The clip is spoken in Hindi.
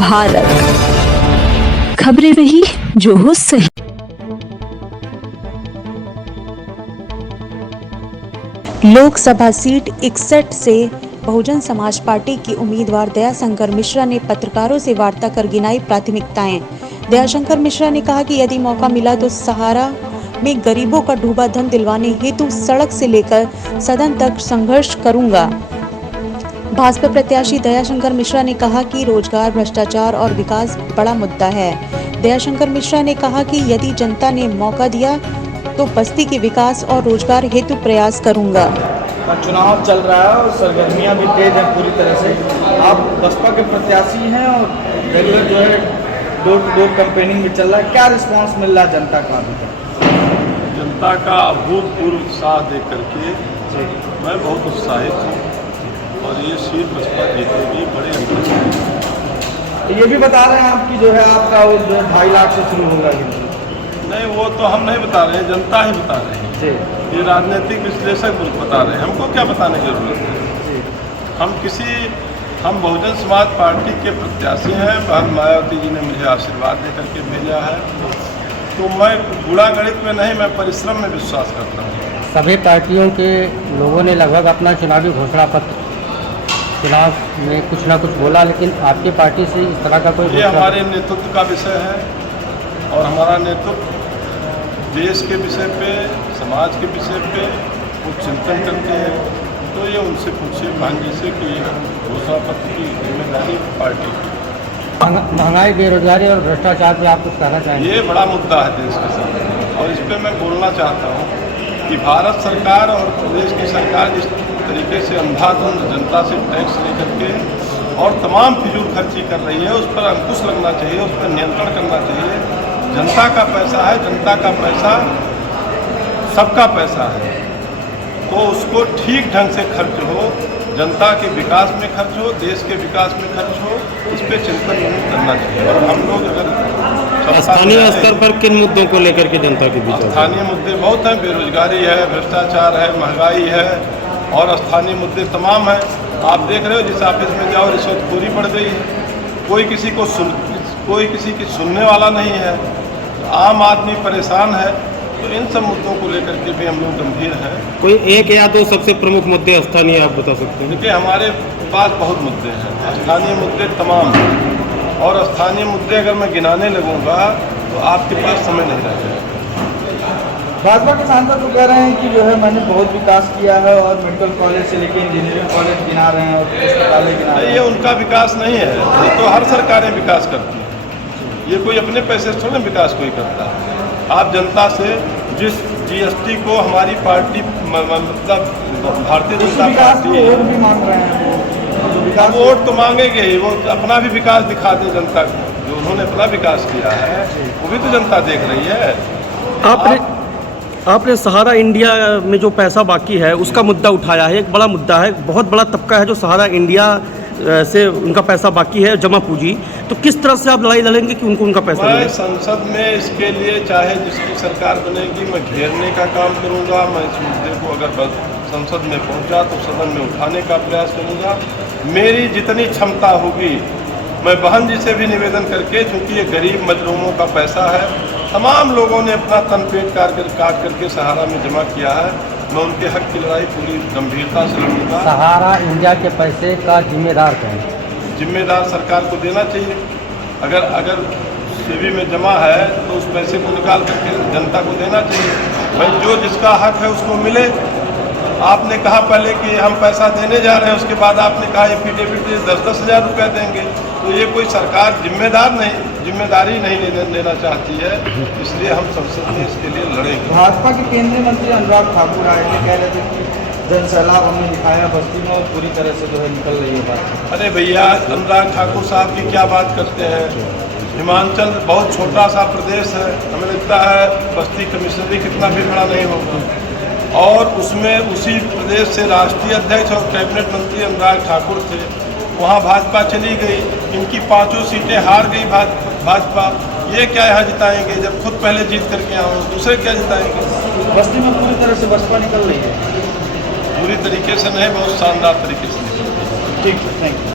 भारत, खबरें वही जो हो सही। लोकसभा सीट 61 से बहुजन समाज पार्टी की उम्मीदवार दयाशंकर मिश्रा ने पत्रकारों से वार्ता कर गिनाई प्राथमिकताएं। दयाशंकर मिश्रा ने कहा कि यदि मौका मिला तो सहारा में गरीबों का डूबा धन दिलवाने हेतु सड़क से लेकर सदन तक संघर्ष करूंगा। भाजपा प्रत्याशी दयाशंकर मिश्रा ने कहा कि रोजगार, भ्रष्टाचार और विकास बड़ा मुद्दा है। दयाशंकर मिश्रा ने कहा कि यदि जनता ने मौका दिया तो बस्ती के विकास और रोजगार हेतु प्रयास करूंगा। चुनाव चल रहा है और सरगर्मियां भी तेज हैं पूरी तरह से। आप बसपा के प्रत्याशी हैं और रेगुलर जो है डोर टू डोर कैंपेनिंग में चल रहा है, क्या रिस्पांस मिल रहा है जनता का अभी तक? जनता का अभूतपूर्व उत्साह देख करके मैं बहुत उत्साहित हूँ और ये सीट बसपा जीतेगी बड़े अंतर से। तो ये भी बता रहे हैं आपकी जो है आपका वो जो 2.5 लाख से शुरू होगा? नहीं, वो तो हम नहीं बता रहे हैं, जनता ही बता रहे हैं। ये राजनीतिक विश्लेषक बता रहे हैं, हमको क्या बताने की जरूरत है। हम बहुजन समाज पार्टी के प्रत्याशी हैं। बहन मायावती जी ने मुझे आशीर्वाद दे करके भेजा है, तो मैं गुणा गणित में नहीं, मैं परिश्रम में विश्वास करता हूँ। सभी पार्टियों के लोगों ने लगभग अपना चुनावी घोषणा पत्र चुनाव में कुछ ना कुछ बोला, लेकिन आपकी पार्टी से इस तरह का कोई ये हमारे नेतृत्व का विषय है और हमारा नेतृत्व देश के विषय पे, समाज के विषय पे कुछ चिंतन करते हैं। तो ये उनसे पूछिए बहन जी से कि घोषणा पत्र की जिम्मेदारी पार्टी की। महंगाई, बेरोजगारी और भ्रष्टाचार पे आप कुछ कहना चाहेंगे? ये बड़ा मुद्दा है देश के सामने और इस पर मैं बोलना चाहता हूँ कि भारत सरकार और प्रदेश की सरकार जिस तरीके से अंधाधुंध जनता से टैक्स लेकर के और तमाम फिजूल खर्ची कर रही है, उस पर अंकुश लगना चाहिए, उस पर नियंत्रण करना चाहिए। जनता का पैसा है, जनता का पैसा सबका पैसा है, तो उसको ठीक ढंग से खर्च हो, जनता के विकास में खर्च हो, देश के विकास में खर्च हो, इस पर चिंतन करना चाहिए। और हम लोग अगर स्थानीय स्तर पर किन मुद्दों को लेकर के जनता के बीच? स्थानीय मुद्दे बहुत हैं, बेरोजगारी है, भ्रष्टाचार है, महंगाई है और स्थानीय मुद्दे तमाम हैं। आप देख रहे हो जिस ऑफिस में जाओ रिश्वतखोरी बढ़ गई है, कोई किसी की सुनने वाला नहीं है, आम आदमी परेशान है। तो इन सब मुद्दों को लेकर के भी हम लोग गंभीर हैं। कोई एक या दो सबसे प्रमुख मुद्दे स्थानीय आप बता सकते हैं? देखिए, हमारे पास बहुत मुद्दे हैं, स्थानीय मुद्दे तमाम हैं और स्थानीय मुद्दे अगर मैं गिनाने लगूंगा तो आपके पास समय नहीं रहेगा। भाजपा के सांसद तो कह रहे हैं कि जो है मैंने बहुत विकास किया है और मेडिकल कॉलेज से लेकर इंजीनियरिंग कॉलेज गिना रहे हैं और पुस्तकालय गिना रहे हैं। ये उनका विकास नहीं है, ये तो हर सरकारें विकास करती हैं। ये कोई अपने पैसे से थोड़ा विकास कोई करता है। आप जनता से जिस जीएसटी को हमारी पार्टी मतलब भारतीय जनता पार्टी वोट भी मांग रहे हैं, वोट तो मांगेंगे ही, वो अपना भी विकास दिखा दे जनता को, जो उन्होंने अपना विकास किया है वो भी तो जनता देख रही है। आपने सहारा इंडिया में जो पैसा बाकी है उसका मुद्दा उठाया है, एक बड़ा मुद्दा है, बहुत बड़ा तबका है जो सहारा इंडिया से उनका पैसा बाकी है, जमा पूंजी। तो किस तरह से आप लड़ाई लड़ेंगे कि उनको उनका पैसा मैं मिले? संसद में इसके लिए चाहे जिसकी सरकार बनेगी मैं घेरने का काम करूंगा। मैं इस मुद्दे को अगर संसद में पहुंचा तो सदन में उठाने का प्रयास करूंगा। मेरी जितनी क्षमता होगी मैं बहन जी से भी निवेदन करके, चूँकि ये गरीब मजलूमों का पैसा है, तमाम लोगों ने अपना तन पेट काट करके सहारा में जमा किया है, मैं उनके हक की लड़ाई पूरी गंभीरता से लड़ूंगा। सहारा इंडिया के पैसे का जिम्मेदार कौन? जिम्मेदार सरकार को देना चाहिए। अगर सीवी में जमा है तो उस पैसे को निकाल करके जनता को देना चाहिए। भाई जो जिसका हक है उसको मिले। आपने कहा पहले कि हम पैसा देने जा रहे हैं, उसके बाद आपने कहा एफिडेविट 10-10 हज़ार रुपये देंगे, तो ये कोई सरकार जिम्मेदारी नहीं लेना चाहती है, इसलिए हम संसद में इसके लिए लड़ेंगे। भाजपा के केंद्रीय मंत्री अनुराग ठाकुर आए थे, कह रहे थे कि जनसैलाब हमने दिखाया बस्ती में और पूरी तरह से जो है निकल रही है बात। अरे भैया, अनुराग ठाकुर साहब की क्या बात करते हैं। हिमाचल बहुत छोटा सा प्रदेश है, हमें लगता है बस्ती कमिश्नरी कितना भी बड़ा नहीं होगा, और उसमें उसी प्रदेश से राष्ट्रीय अध्यक्ष और कैबिनेट मंत्री अनुराग ठाकुर थे। वहाँ भाजपा चली गई, इनकी 5 सीटें हार गई भाजपा। ये क्या यहाँ जिताएंगे जब खुद पहले जीत करके आओ, दूसरे क्या जिताएंगे। बस्ती में पूरी तरह से बसपा निकल रही है। पूरी तरीके से नहीं, बहुत शानदार तरीके से निकल रही है। ठीक है, थैंक यू।